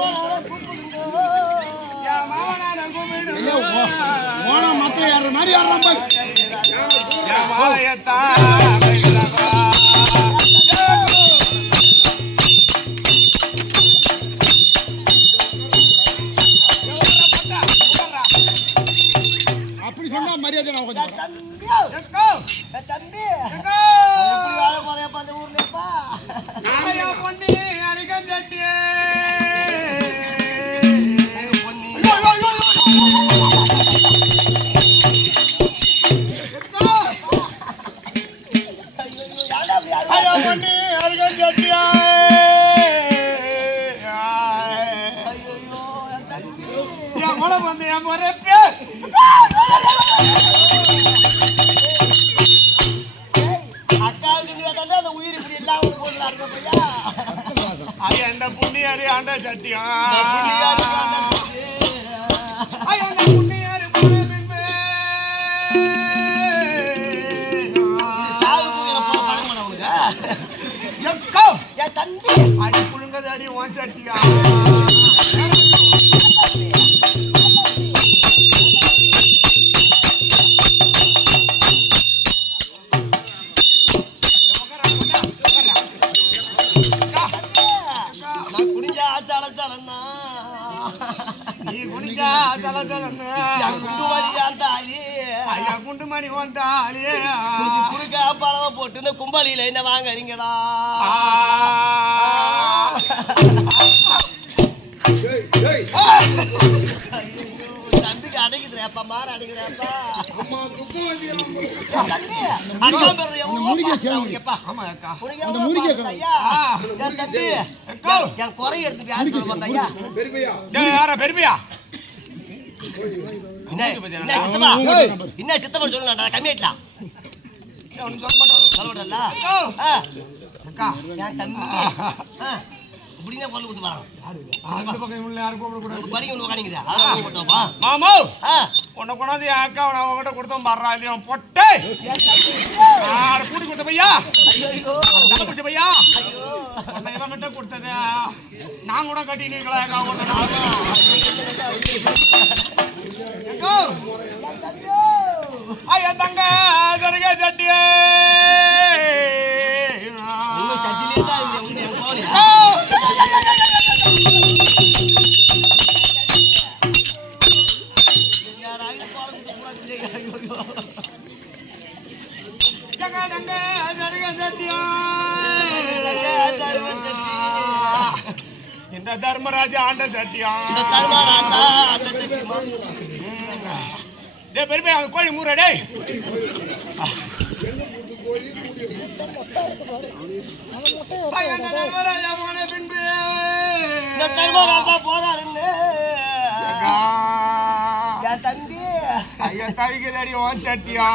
ஏக்கா எங்க மாமா நாட கூப்பிடுங்க. என் மாமனார கூப்பிடு ஓனா மத்த ஏற மாதிரி ஏறான் பாரு. அப்படி சொன்னா மரியாதை நான் கொஞ்சம் தம்பி அது எந்த புண்ணியாரு ஆண்ட அந்த புண்ணியாரு என் தம்பி. அடி புழுங்கது அடி உன் சட்டியா? குண்டு மணி வந்தாலே. குறுக்கா பழவ போட்டு இந்த கும்பலில என்ன வாங்குறீங்களா? தம்பிக்கு அடைக்குதுறேப்பா மாற அடைக்குறேப்பா? பெருமையா? டேய் யாரா பெருமையா? என்ன? சித்தப்பா கம்மியாட்டலாம் அவனு சொல்ல மாட்டான். சொல்லவிடல அக்கா என் தம்பி இப்படிங்க பொருள் கொடுத்து வரான்? அந்த பக்கம் யாரும் கூப்பிடக்கூடாது. படிக்க ஒன்று போட்டோமா மாமோ! உன்னை கொண்டாந்து என் அக்கா நான் உங்ககிட்ட கொடுத்தோம் பாடுறா இல்லையா? பொட்டை. கூட்டி கொடுத்த பையா? பிடிச்ச பையா? ஐயோ உன்னை இவன் கிட்ட கொடுத்தது. நான் கூட கட்டி நீங்களா அக்கா ஒன்று ஐயா தங்க சரிக சட்டியே இந்த தர்மராஜ ஆண்ட சட்டியா இந்த தருமாராத்தா அந்த சட்டிமா. டேய் பெருமை அவன் கோழி மூற இந்த தர்மராஜா போறாருன்னு. தம்பி. ஐயா தவிக்கிறடி சட்டியா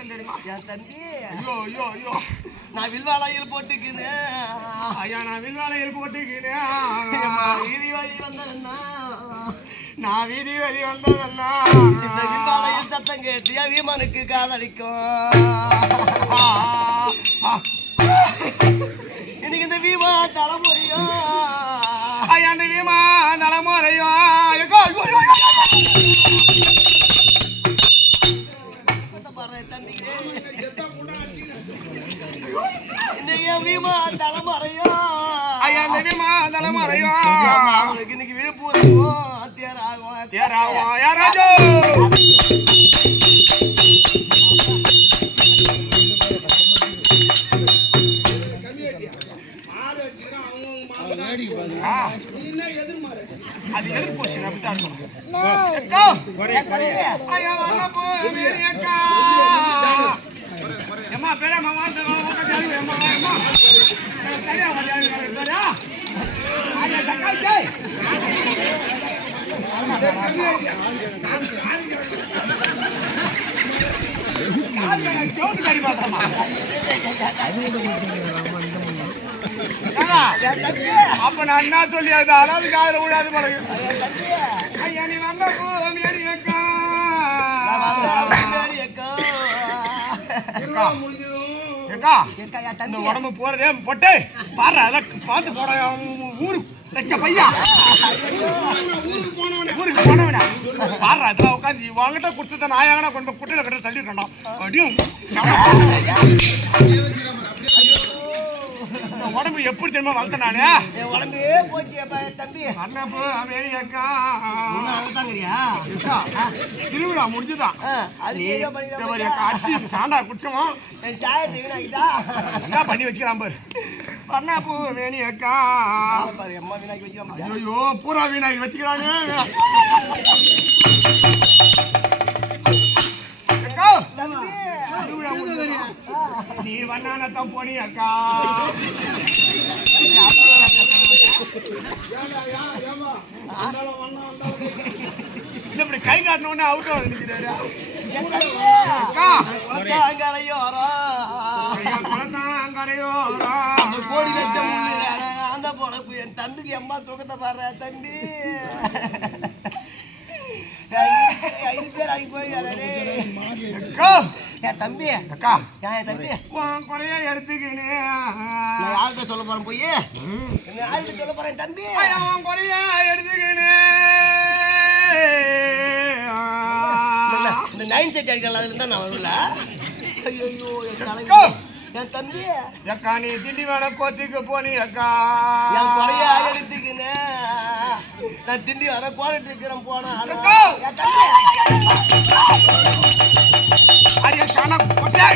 தெரியுமா? என் தம்பி. ஐயோ ஐயோ ஐயோ. நான் வில்வாளையில் போட்டுக்கின்னு ஐயா நான் வில்வாலையில் எம்மா, போட்டுக்கிறேன் வீதி வழி வந்தேன்னா நான் வீதி வரி வந்ததன்னா? இந்த வில்வாளையில் சத்தம் கேட்டு என் வீமனுக்கு காதலிக்கும். இன்னைக்கு இந்த வீமா தலைமுறையும் ஐயா அந்த வீமா நலமுறையும் சோத்து கறி பாத்திரமா அப்ப நான் என்ன சொல்லி அது அதாவது காதல விடாது பழகு ஐயா நீ வந்த போ உடம்பு போறதே போட்டு பாரு அதெல்லாம் பார்த்து போட ஊருக்கு. லட்ச பையா. ஊருக்கு போனவனா. பாரு அதெல்லாம் உட்காந்து வாங்கிட்ட கொடுத்தத நான் கொண்டு குட்டையில கட்ட தள்ளிட்டு அடியும் இந்த உடம்பு எப்படி தெரியுமா வளர்த்தேன் நானு உடம்பே போச்சு தம்பி அண்ணப்போ மேரி அக்கா? அக்கா, திருவிழா முடிஞ்சுதான்? அக்கா அடிச்சு சாண்டா குடிச்சோம்? என்ன பண்ணி வச்சுக்கிறான் பாரு அக்கா அம்மா வீணாக்கி வச்சுக்கலாம் பாத்தியா? ஐயோ பூரா வீணாக்கி வச்சுக்கிறானே அக்கா. நீ வண்ணானத்தான் போனி அக்கா. இல்ல இப்படி கை காட்டினோடனே அவுட் வந்து நிக்கிறாரு அக்கா. குளத்தாங்கரையோரம். அந்த கோடி லட்சம் அந்த பொழப்பு, என் தம்பிக்கு அம்மா தூக்கத்தை பாரு தம்பி. ஐந்து பேர் ஆகி அக்கா. என் தம்பி. அக்கா. என் தம்பி. உன் குறைய எடுத்துக்கினே. நான் யார்கிட்ட சொல்ல போறேன் போய் நான் யார்கிட்ட சொல்ல போறேன் தம்பி? உன் குறைய எடுத்துக்கினே. இந்த நைன் செட் அடிக்கலாம் அதுல இருந்தா நான் வரல ஐயோ என் தலைவி. என் தம்பி. அக்கா நீ திண்டி வேணா கோத்துக்கு போனி அக்கா. என் குறையா எடுத்துக்கினேன் நான் திண்டி வர கோரிட்டு இருக்கிறேன் போனா. அக்கா. என் தம்பி. அரிய சாணா கொட்டை.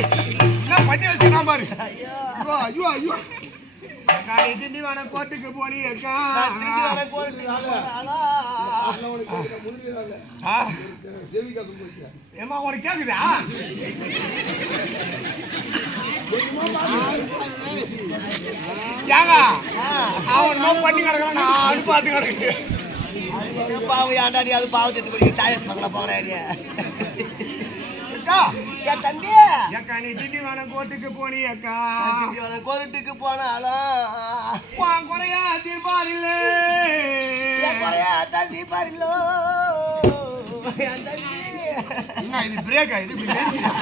என்ன பண்ணி வச்சுக்காம பாரு. ஐயோ. ஐயோ ஐயோ ஐயோ. அக்கா நீ திண்டி வேணா கோத்துக்கு போனி நான். ஏம்மா உனக்கு கேக்குதா? ஏங்க அவன் நோ பண்ணி கிடக்குறான். நான் அனுப்பி பார்த்து கிடக்கு. பாவம் ஏன்டாடி அது பாவத்தை டாய்லெட் பக்கல போறாடி அக்கா என் தம்பி. அக்கா நீ திண்டி வேணா கோட்டுக்கு போனி அக்கா. வர கோரிட்டுக்கு போனாலும் குறையா தீபாரில்லை என் குறையா தம்பி பாருங்களோ என் தம்பி. என்ன இது பிரேக்கா இது இப்படி நெருங்கிதா?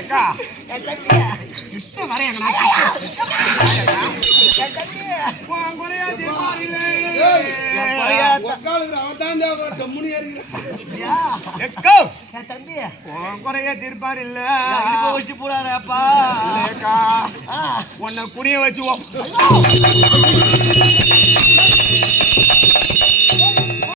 அக்கா என் தம்பி. கிட்ட வரையங்கண்ணா என் தம்பி. தீர்ப்பார் இல்ல. வச்சு போடாதப்பா உன்னை குனிய வச்சுவோம்.